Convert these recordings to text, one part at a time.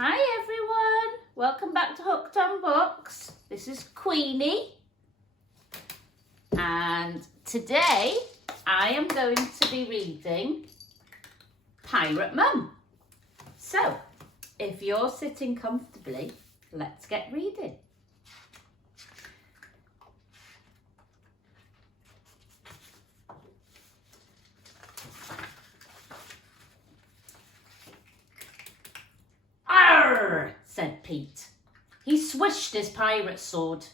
Hi everyone, welcome back to Hooked on Books. This is Queenie and today I am going to be reading Pirate Mum. So if you're sitting comfortably, let's get reading. Arr! Said Pete. He swished his pirate sword.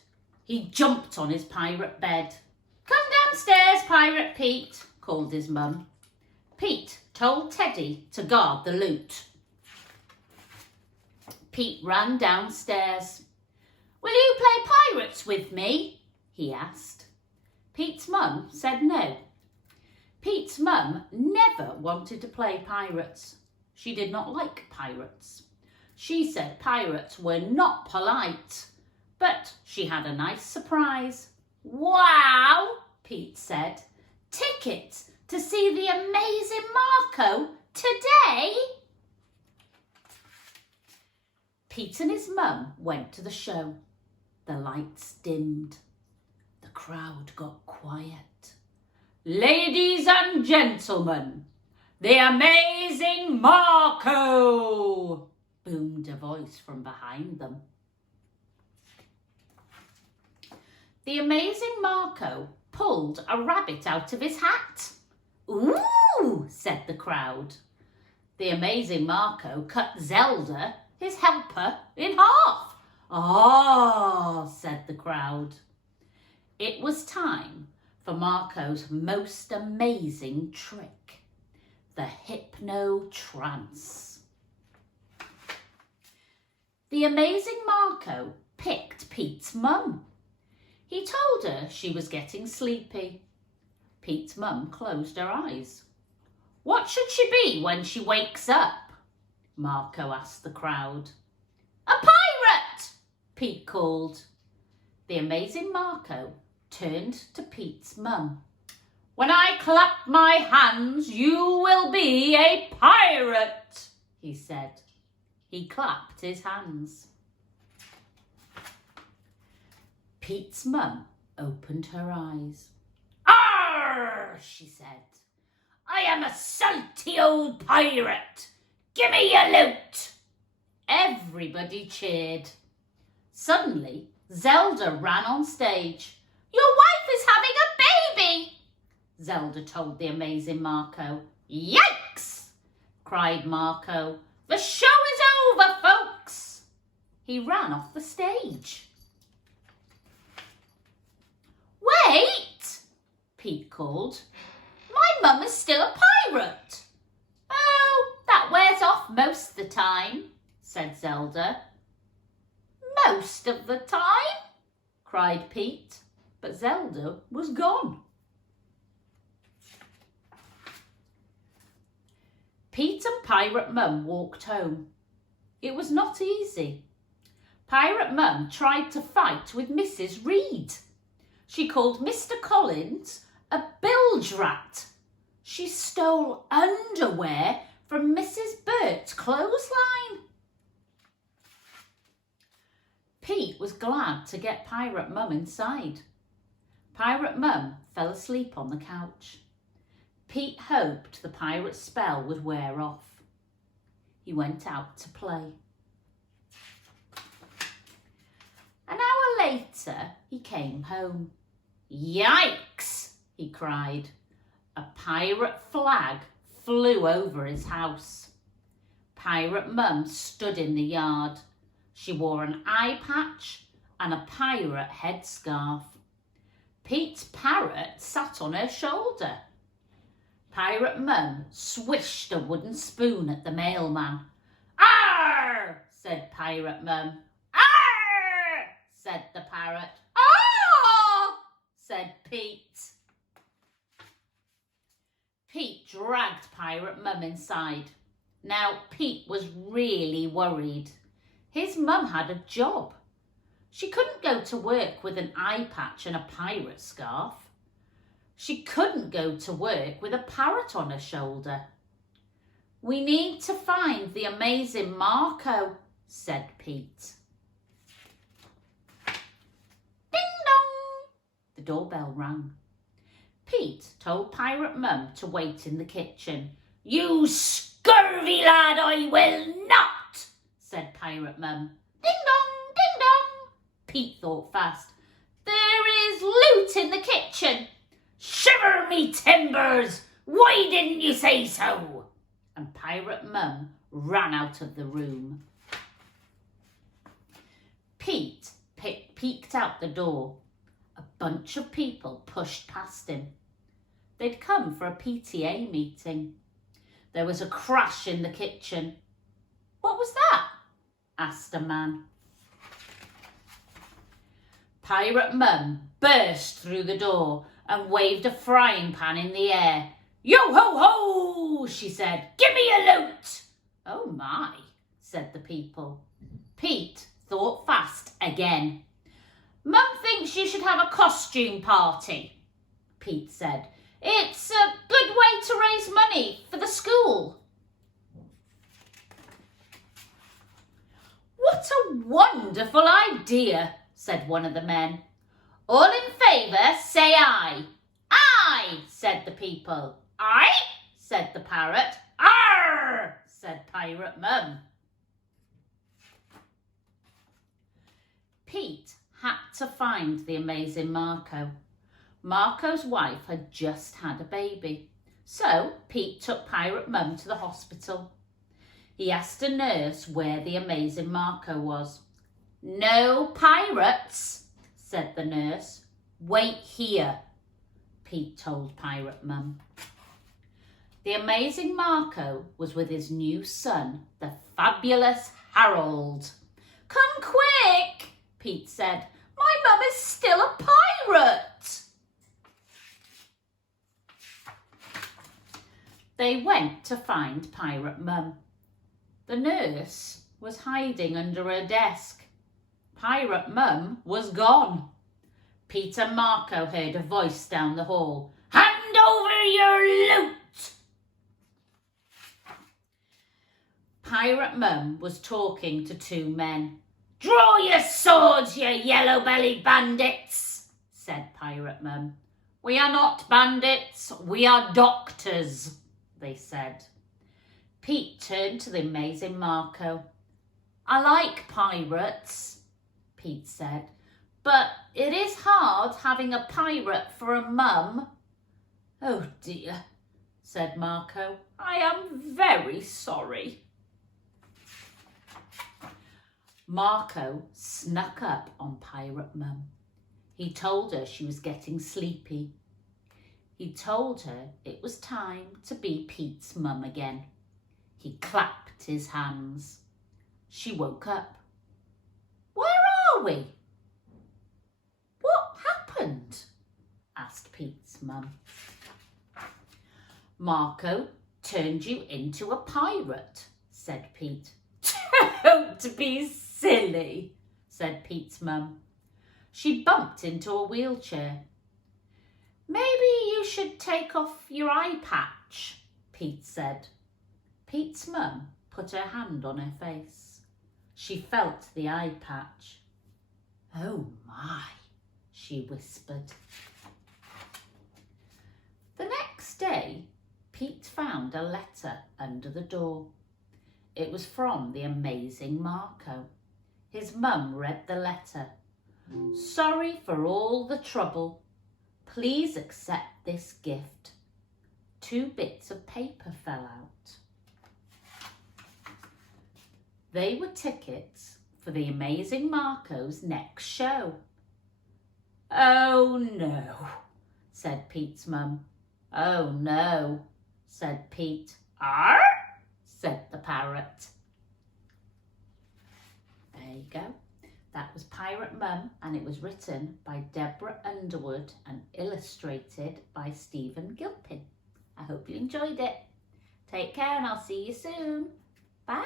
He jumped on his pirate bed. Come downstairs, Pirate Pete, called his mum. Pete told Teddy to guard the loot. Pete ran downstairs. Will you play pirates with me? He asked. Pete's mum said no. Pete's mum never wanted to play pirates. She did not like pirates. She said pirates were not polite, but she had a nice surprise. Wow, Pete said. Tickets to see the amazing Marco today? Pete and his mum went to the show. The lights dimmed. The crowd got quiet. Ladies and gentlemen, the amazing Marco! Boomed a voice from behind them. The amazing Marco pulled a rabbit out of his hat. Ooh, said the crowd. The amazing Marco cut Zelda, his helper, in half. Ah, said the crowd. It was time for Marco's most amazing trick, the hypno-trance. The amazing Marco picked Pete's mum. He told her she was getting sleepy. Pete's mum closed her eyes. What should she be when she wakes up? Marco asked the crowd. A pirate, Pete called. The amazing Marco turned to Pete's mum. When I clap my hands, you will be a pirate, he said. He clapped his hands. Pete's mum opened her eyes. Arr, she said. I am a salty old pirate. Give me your loot. Everybody cheered. Suddenly, Zelda ran on stage. Your wife is having a baby, Zelda told the amazing Marco. Yikes, cried Marco. The show is over, folks. He ran off the stage. Wait, Pete called. My mum is still a pirate. Oh, that wears off most of the time, said Zelda. Most of the time, cried Pete, but Zelda was gone. Pete and Pirate Mum walked home. It was not easy. Pirate Mum tried to fight with Mrs. Reed. She called Mr. Collins a bilge rat. She stole underwear from Mrs. Burt's clothesline. Pete was glad to get Pirate Mum inside. Pirate Mum fell asleep on the couch. Pete hoped the pirate's spell would wear off. He went out to play. An hour later, he came home. Yikes, he cried. A pirate flag flew over his house. Pirate Mum stood in the yard. She wore an eye patch and a pirate headscarf. Pete's parrot sat on her shoulder. Pirate Mum swished a wooden spoon at the mailman. Arr, said Pirate Mum. Arr, said the parrot. Ah, said Pete. Pete dragged Pirate Mum inside. Now Pete was really worried. His mum had a job. She couldn't go to work with an eye patch and a pirate scarf. She couldn't go to work with a parrot on her shoulder. We need to find the amazing Marco, said Pete. Ding dong! The doorbell rang. Pete told Pirate Mum to wait in the kitchen. You scurvy lad, I will not, said Pirate Mum. Ding dong, ding dong. Pete thought fast. There is loot in the kitchen. Shiver me timbers! Why didn't you say so? And Pirate Mum ran out of the room. Pete peeked out the door. A bunch of people pushed past him. They'd come for a PTA meeting. There was a crash in the kitchen. What was that? Asked a man. Pirate Mum burst through the door and waved a frying pan in the air. Yo ho ho, she said. Give me a loot. Oh my, said the people. Pete thought fast again. Mum thinks you should have a costume party, Pete said. It's a good way to raise money for the school. What a wonderful idea, said one of the men. All in favour, say aye. Aye, said the people. Aye, said the parrot. Arr, said Pirate Mum. Pete had to find the amazing Marco. Marco's wife had just had a baby. So Pete took Pirate Mum to the hospital. He asked a nurse where the amazing Marco was. No pirates, said the nurse. Wait here, Pete told Pirate Mum. The amazing Marco was with his new son, the fabulous Harold. Come quick, Pete said. My mum is still a pirate. They went to find Pirate Mum. The nurse was hiding under her desk. Pirate Mum was gone. Pete and Marco heard a voice down the hall. Hand over your loot! Pirate Mum was talking to two men. Draw your swords, you yellow-bellied bandits, said Pirate Mum. We are not bandits, we are doctors, they said. Pete turned to the amazing Marco. I like pirates, Pete said, but it is hard having a pirate for a mum. Oh dear, said Marco. I am very sorry. Marco snuck up on Pirate Mum. He told her she was getting sleepy. He told her it was time to be Pete's mum again. He clapped his hands. She woke up. Where are we? What happened? Asked Pete's mum. Marco turned you into a pirate, said Pete. Don't be silly, said Pete's mum. She bumped into a wheelchair. Maybe you should take off your eye patch, Pete said. Pete's mum put her hand on her face. She felt the eye patch. Oh my, she whispered. The next day, Pete found a letter under the door. It was from the amazing Marco. His mum read the letter. Sorry for all the trouble. Please accept this gift. 2 bits of paper fell out. They were tickets for the amazing Marco's next show. Oh no, said Pete's mum. Oh no, said Pete. Arr, said the parrot. There you go. That was Pirate Mum, and it was written by Deborah Underwood and illustrated by Stephen Gilpin. I hope you enjoyed it. Take care and I'll see you soon. Bye.